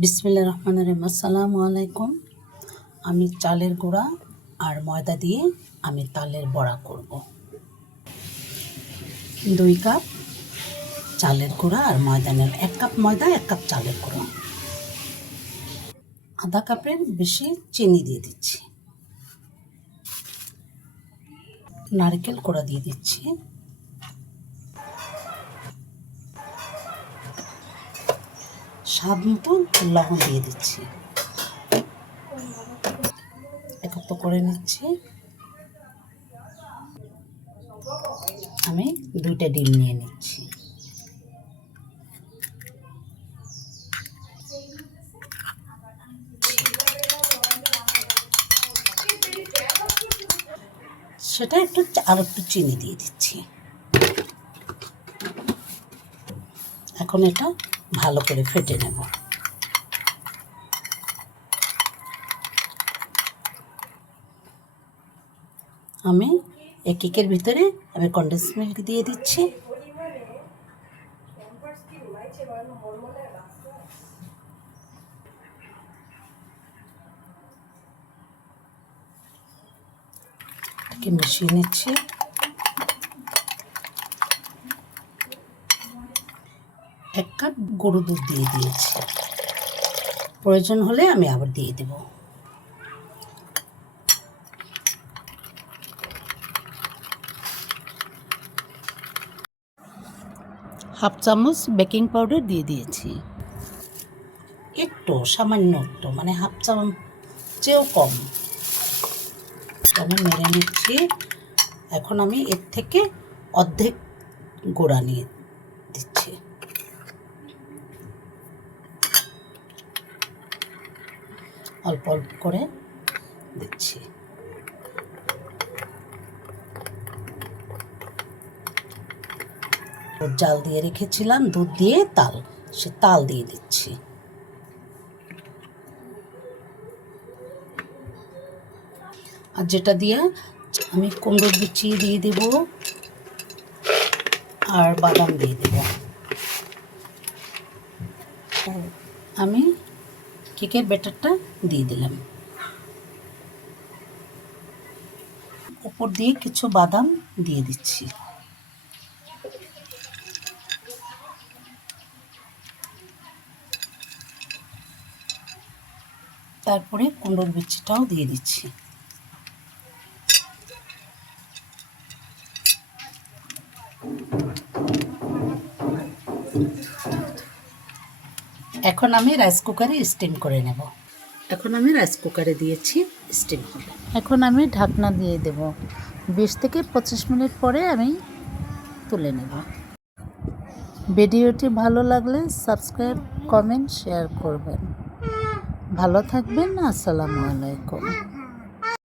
বিসমিল্লাহির রহমানির রহিম। আসসালামু আলাইকুম। আমি চালের গুঁড়া আর ময়দা দিয়ে আমি তালের বড়া করব। 2 কাপ চালের গুঁড়া আর ময়দা নেব। 1 কাপ ময়দা, 1 কাপ চালের গুঁড়া। আধা কাপের বেশি চিনি দিয়ে দিচ্ছি। নারকেল কোড়া দিয়ে দিচ্ছি। স্বাদ মতো লবণ দিয়ে দিচ্ছি। একত্র করে নিচ্ছি। আমি 2টা ডিম নিয়ে নিচ্ছি। সেটা একটু চিনি দিয়ে দিচ্ছি। এখন এটা ভালো করে ফেটে নেব। আমি এই কেকের ভিতরে কনডেন্স মিল্ক দিয়ে দিচ্ছি। মিশিয়ে নিচ্ছি। 1 কাপ গরুর দুধ দিয়ে দিয়েছি। প্রয়োজন হলে আমি আবার দিয়ে দেব। হাফ চামচ বেকিং পাউডার দিয়ে দিয়েছি। সামান্য একটু, মানে হাফ চামচেও কম। আমি মেরে নিচ্ছি। এখন আমি এর থেকে অর্ধেক গুঁড়া নিয়ে দিচ্ছি। অল্প অল্প করে দিচ্ছি। জাল দিয়ে রেখেছিলাম, দুধ দিয়ে সে তাল দিয়ে দিচ্ছি। আর যেটা দিয়ে আমি কুমড়োর বিচি দিয়ে দেব আর বাদাম দিয়ে দেব। আমি কেকের ব্যাটারটা দিয়ে দিলাম। উপর দিয়ে কিছু বাদাম দিয়ে দিচ্ছি। তারপরে কুমড়োর বিচিটাও দিয়ে দিচ্ছি। এখন আমি রাইস কুকারে স্টিম করে নেব। এখন আমি রাইস কুকারে দিয়েছি, স্টিম হবে। এখন আমি ঢাকনা দিয়ে দেব। 20 থেকে 25 মিনিট পরে আমি তুলে নেব। ভিডিওটি ভালো লাগলে সাবস্ক্রাইব, কমেন্ট, শেয়ার করবেন। ভালো থাকবেন। আসসালামু আলাইকুম।